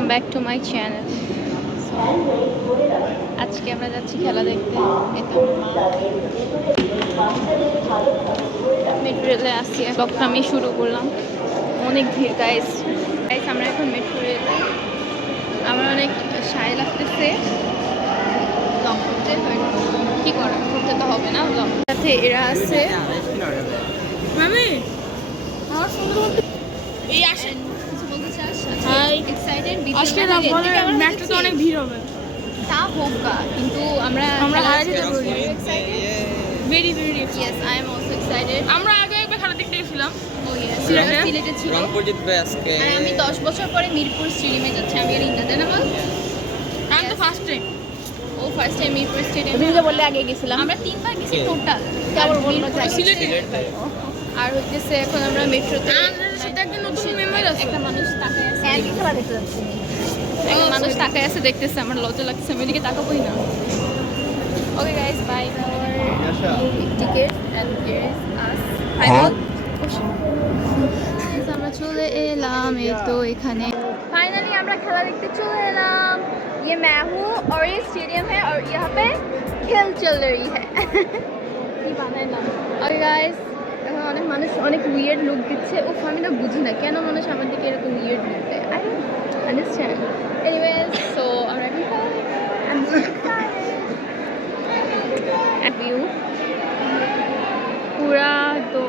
Welcome back to my channel. আজকে আমরা যাচ্ছি খেলা দেখতে। মেট্রো রেলে আসছি, ব্লগটা আমি শুরু করলাম। অনেক ভিড় গাইস। আমরা এখন মেট্রো রেলে, আমার অনেক সায় লাগতেছে ব্লগ করতে। কি করা, করতে তো হবে না ব্লগ। সাথে এরা আছে মামি, আমার সুন্দর এই আসেন কিছু বলতে চাস? এক্সাইটেড আজকে না বলে মেট্রোতে অনেক ভিড় হবে। তা হোক কিন্তু আমরা হারাতে যাব। Very very yes, I am also excited. আমরা আগে একবার খেলা দেখতে গেছিলাম। ও ইয়েস, সিলেটে ছিল। রংপুর জিতবে আজকে। আমি 10 বছর পরে মিরপুর স্টেডিয়ামে যাচ্ছি। আমি আর ইন্দ্রা জানা বল, আমি তো ফার্স্ট টাইম। ও ফার্স্ট টাইম মিরপুর স্টেডিয়ামে। তুমি যে বললে আগে গেছিলাম, আমরা 3 বার গেছি টোটাল। তারপর বলবো সিলেটে। আর হইতেছে এখন আমরা মেট্রোতে। সেটা একটা নতুন মেমোরি আছে। একটা মানুষ তাকায় আছে, একই খেলা দেখতে যাচ্ছি। একটা মানুষ তাকায় আছে দেখতেছে, আমার লজ্জা লাগছে, আমি ওদিকে তাকাবোই না। Okay guys, bye our ticket and here is us. আমরা চলে এলাম এই তো এখানে। फाइनली আমরা খেলা দেখতে চলে এলাম। ये मैं हूँ और ये स्टेडियम है और यहाँ पे खेल चल रही है। কি বানায় না। ওকে গাইস, এখন অনেক মানুষ অনেক উইয়ার্ড লুক দিচ্ছে। ও আমি না বুঝি না কেন মানুষ আমার দিকে এরকম উইয়ার্ড লুক দেয়। I don't understand. Anyways, so আমরা এখন ভিউ পুরা তো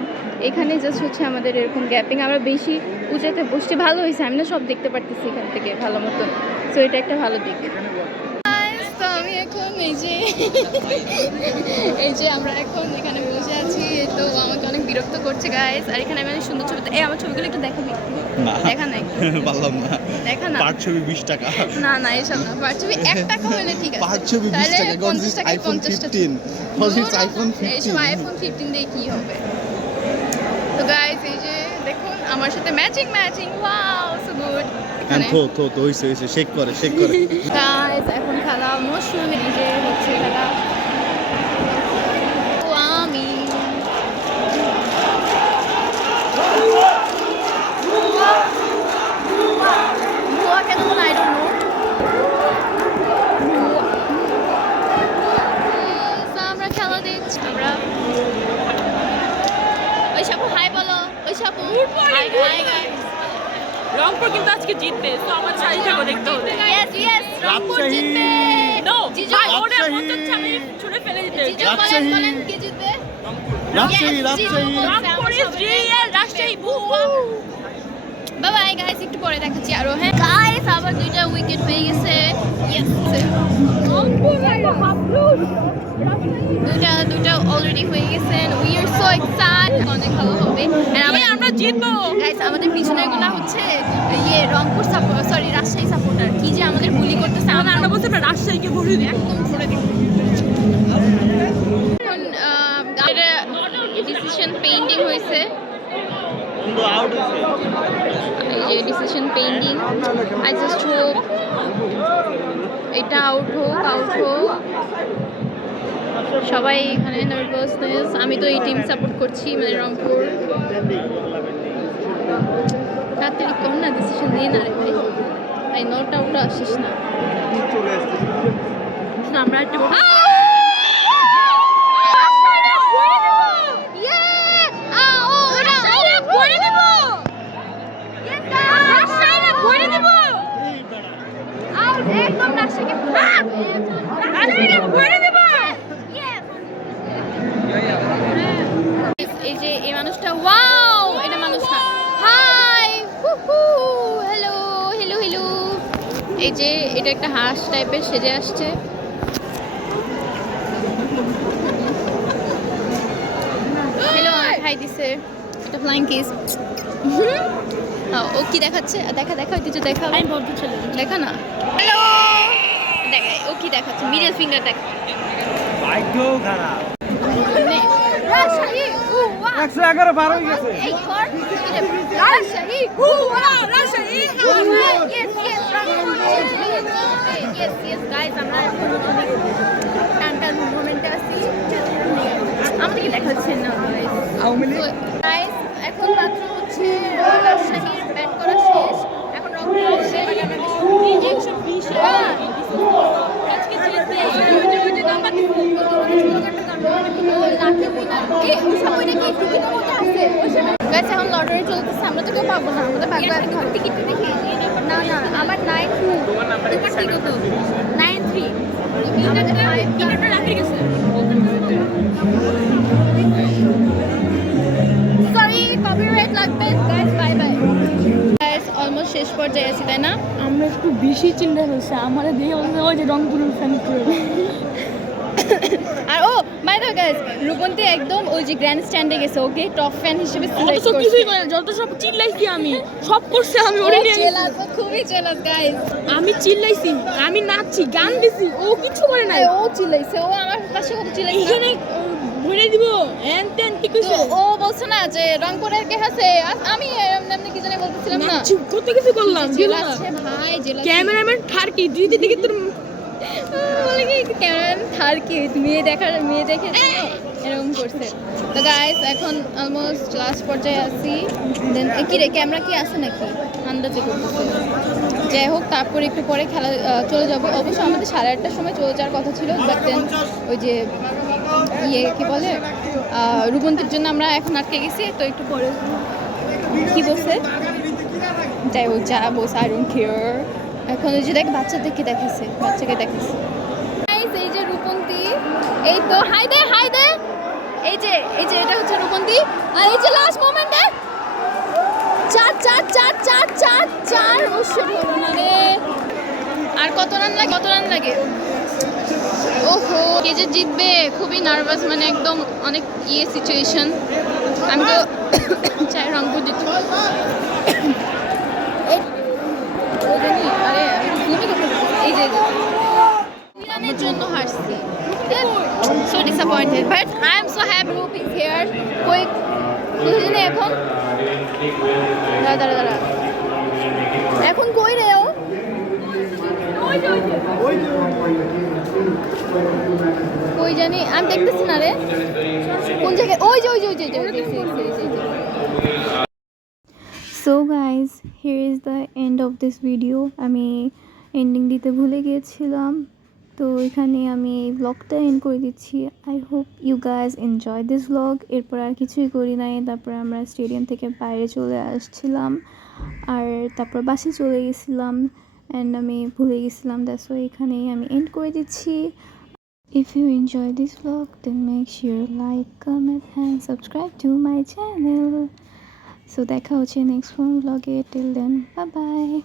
এখানে জাস্ট হচ্ছে আমাদের এরকম গ্যাপিং। আমরা বেশি উঁচাতে বসতে ভালো হয়েছে, আমি না সব দেখতে পারতেছি এখান থেকে ভালো মতো। সো এটা একটা ভালো দিক। তো আমি এখন এই যে আমরা এখন এখানে বসে আছি। তো আমাকে অনেক বিরক্ত করছে গাইস। আর এখানে আমি অনেক সুন্দর ছবি, এই আমার ছবিগুলো একটু দেখাবি? দেখা নাই পারলাম না। দেখা না, পার্ট ছবি 20 টাকা। না না এসব না, পার্ট ছবি 1 টাকা হলে ঠিক আছে। পার্ট ছবি 20 টাকা, 50 টাকা, আইফোন 15 ফলস আইফোন 15। এই সময় আইফোন 15 দিয়ে কি হবে? তো গাইস এই যে দেখুন আমার সাথে ম্যাচিং ওয়াও সো গুড। এখানে তো হইছে শেক করে গাইস এখন খেলা মৌসুম। এই যে হচ্ছে খেলা। ও আমি বুয়া কেন বলে আই ডোন্ট নো। আমরা খেলা দেখছি। আমরা ওই সাপু হাই বলো, ওই সাপু হাই গাইস। রংপুর কিন্তু আজকে জিতবে, তো আমার সাথে থাকো দেখতে হবে। ইয়েস রংপুর জিতবে। নো জিজু ওরে বলতে আমি ছুড়ে ফেলে দিতে। জিজু বলেন কে জিতবে? রাজশাহী রংপুর ইজ রিয়েল, রাজশাহী বুয়া। বাই বাই গাইস, একটু পরে দেখাচ্ছি আরো। হ্যাঁ গাইস, আবার 2টা উইকেট হয়ে গেছে। ইয়েস রংপুর একটা হাফলুট। দুটা অলরেডি হয়ে গেছে। উই আর সো এক্সাইটেড, অনেক ভালো হবে। আমরা জিতবো গাইস। আমাদের পিছনেগুলো হচ্ছে Rangpur supporter, sorry Rajshahi supporter. কি যে আমাদের বুলি করতেছে। আমরা বলছি আমরা রাজশাহীকে ভরে দিই, একদম ভরে দিই। এখন ডিসিশন পেইন্টিং হয়েছে। এই যে decision painting. I just hope এটা আউট হোক। সবাই এখানে নার্ভাসনেস। আমি তো এই টিম সাপোর্ট করছি, মানে রংপুর। তাড়াতাড়ি কম না, ডিসিশন দিয়ে না রে ভাই নট আউট আসিস না। আমরা একটা এই যে এই মানুষটা, ওয়াও এটা মানুষ না। Hi hello. এই যে এটা একটা হাঁস টাইপের সেজে আসছে। হ্যালো হাই দিছে, এটা ফ্লাইং কিস। ও কি দেখাচ্ছে? দেখা কিছু দেখা। আমি বলতে ছিল দেখা না। হ্যালো দেখা, ও কি দেখাচ্ছে? মিডল ফিঙ্গার দেখা। ভাগ্য খারাপ। রাজশাহী 111 12 হয়ে গেছে। এই কর রাজশাহী রাজশাহী। ইয়েস গাইস, আমরা টান মোমেন্টে আছি। আমাদেরকে দেখাচ্ছেন না গাইস। এখন মাত্র হচ্ছে রাজশাহীর ব্যাট করা শেষ। এখন রংপুর পাবো না, আমাদের ভাগ্য এত ভালো। টিকিটটা দেখি এই নাম্বার না না, আমার 92 তোমার ঠিক কত 93 কিনাটা রাখে গেছে সরি কপিরাইট লাগবে guys, bye bye guys. Almost শেষ পর্যায়ে আছি তাই না? আমরা একটু বেশি চিন্তা করছি আমার দিয়ে বলতে ওই যে রংপুরের ফ্যান করে আর ও বাই দ্য গাইস, রূপন্তী একদম ওই যে গ্র্যান্ড স্ট্যান্ডে গেছে, ওকে টপ ফ্যান হিসেবে সিলেক্ট সব করছে। কিছুই করে যত সব চিল্লাইছি আমি সব করছে আমি ওরে নিয়ে জেলাস, ও খুবই জেলাস গাইস। আমি চিল্লাইছি আমি নাচছি গান দিছি ও কিছু করে নাই ও চিল্লাইছে, ও আমার পাশে কত চিল্লাইছে। এইখানে ধরে দিব এন তেন ঠিক তো আছে ও বলছে না যে রংপুরের কে আছে, আমি এমনি কি জানি বলতেছিলাম না, নাচছি কত কিছু করলাম জেলাস ভাই, জেলাস। ক্যামেরাম্যান ঠারকি তুই দিকে তোর বলে কি ক্যামেরাম্যান থার কি মেয়ে দেখে এরকম করছে। তো গাইস এখন অলমোস্ট লাস্ট পর্যায়ে আছি। দেন কি রে ক্যামেরা কি আছে নাকি আন্দাজে করতেছে। যাই হোক তারপর একটু পরে খেলা চলে যাবো। অবশ্য আমাদের 8:30টার সময় চলে যাওয়ার কথা ছিল, বাট দেন ওই যে কি বলে রূপন্তীর জন্য আমরা এখন আটকে গেছি, তো একটু পরে কি বলছে যাই হোক যা বলছে আই ডোন্ট কেয়ার। এখন ওই যে দেখ বাচ্চাকে দেখেছে এই যে রূপন্তী, এই তো হাই দে এই যে এটা হচ্ছে রূপন্তী, আর এই যে লাস্ট মোমেন্টে 4 ও শিট হলো না রে। আর কত রান লাগে ওহো, কে যে জিতবে খুবই নার্ভাস, মানে একদম অনেক সিচুয়েশন। আমি তো চাই রংপুর জিতুক। আরে এই যে ইরানের জন্য হারছি, so disappointed, but I am so happy Roop is here. কই বুঝলি এখন দাঁড়া এখন কই রে ও, কই জানি আমি দেখতেছি না রে কোন জায়গায়, ওই যে so guys here is the end of this video. আমি এন্ডিং দিতে ভুলে গিয়েছিলাম, তো এখানে আমি এই ব্লগটা এন্ড করে দিচ্ছি। I hope you guys enjoy this blog. এরপর আর কিছুই করি নাই, তারপর আমরা স্টেডিয়াম থেকে বাইরে চলে আসছিলাম, আর তারপর বাসে চলে গেছিলাম, অ্যান্ড আমি ভুলে গেছিলাম, দ্যাটস ওয়াই এখানেই আমি এন্ড করে দিচ্ছি। If you enjoy this vlog, then make sure like, comment and subscribe to my channel. So দেখা হচ্ছে next one vlog. Till then, bye bye.